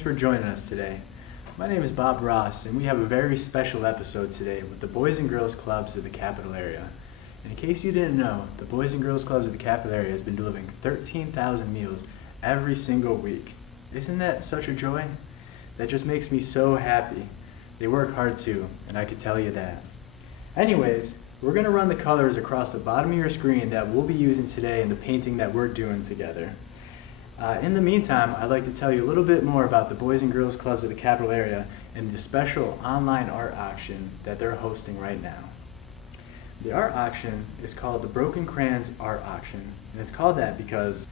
thanks for joining us today. My name is Bob Ross, and we have a very special episode today with the Boys and Girls Clubs of the Capital Area. And in case you didn't know, the Boys and Girls Clubs of the Capital Area has been delivering 13,000 meals every single week. Isn't that such a joy? That just makes me so happy. They work hard too, and I could tell you that. Anyways, we're going to run the colors across the bottom of your screen that we'll be using today in the painting that we're doing together. In the meantime, I'd like to tell you a little bit more about the Boys and Girls Clubs of the Capital Area and the special online art auction that they're hosting right now. The art auction is called the Broken Crayons Art Auction, and it's called that because,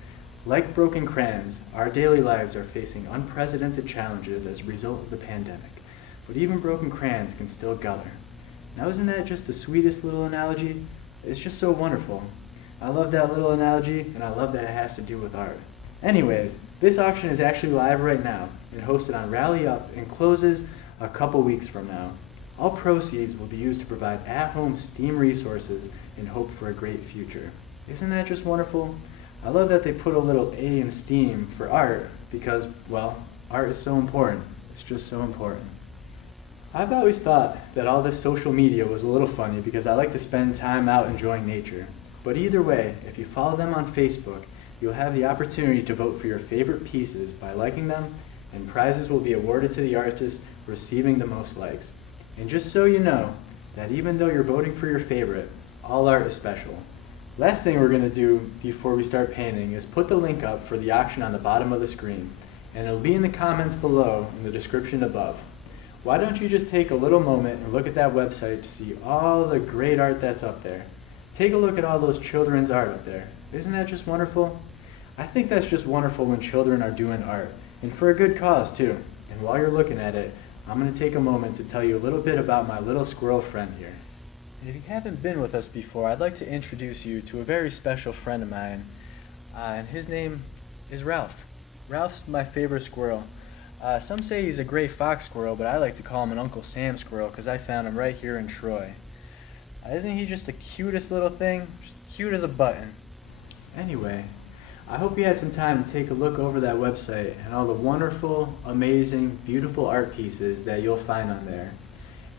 like broken crayons, our daily lives are facing unprecedented challenges as a result of the pandemic. But even broken crayons can still color. Now isn't that just the sweetest little analogy? It's just so wonderful. I love that little analogy, and I love that it has to do with art. Anyways, this auction is actually live right now and hosted on Rally Up and closes a couple weeks from now. All proceeds will be used to provide at-home STEAM resources in hope for a great future. Isn't that just wonderful? I love that they put a little A in STEAM for art because, well, art is so important. It's just so important. I've always thought that all this social media was a little funny because I like to spend time out enjoying nature. But either way, if you follow them on Facebook, you'll have the opportunity to vote for your favorite pieces by liking them, and prizes will be awarded to the artist receiving the most likes. And just so you know, that even though you're voting for your favorite, all art is special. Last thing we're going to do before we start painting is put the link up for the auction on the bottom of the screen, and it'll be in the comments below in the description above. Why don't you just take a little moment and look at that website to see all the great art that's up there. Take a look at all those children's art up there. Isn't that just wonderful? I think that's just wonderful when children are doing art, and for a good cause too. And while you're looking at it, I'm going to take a moment to tell you a little bit about my little squirrel friend here. If you haven't been with us before, I'd like to introduce you to a very special friend of mine, and his name is Ralph. Ralph's my favorite squirrel. Some say he's a gray fox squirrel, but I like to call him an Uncle Sam squirrel because I found him right here in Troy. Isn't he just the cutest little thing? Just cute as a button. Anyway, I hope you had some time to take a look over that website and all the wonderful, amazing, beautiful art pieces that you'll find on there.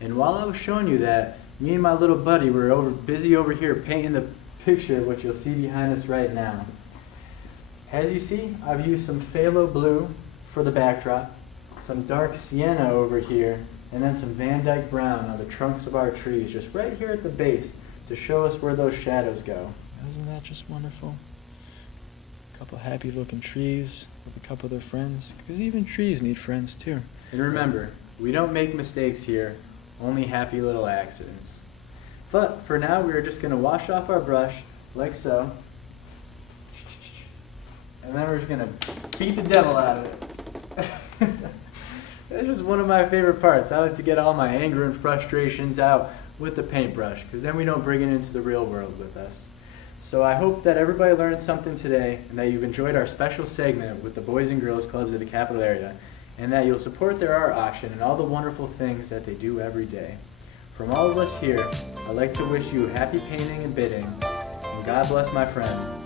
And while I was showing you that, me and my little buddy were busy over here painting the picture, which you'll see behind us right now. As you see, I've used some phthalo blue for the backdrop, some dark sienna over here, and then some Van Dyke brown on the trunks of our trees, just right here at the base, to show us where those shadows go. Isn't that just wonderful? A couple happy looking trees with a couple of their friends, because even trees need friends too. And remember, we don't make mistakes here, only happy little accidents. But for now, we're just going to wash off our brush, like so, and then we're just going to beat the devil out of it. That's just one of my favorite parts. I like to get all my anger and frustrations out with the paintbrush, because then we don't bring it into the real world with us. So I hope that everybody learned something today, and that you've enjoyed our special segment with the Boys and Girls Clubs of the Capital Area, and that you'll support their art auction and all the wonderful things that they do every day. From all of us here, I'd like to wish you happy painting and bidding, and God bless my friend.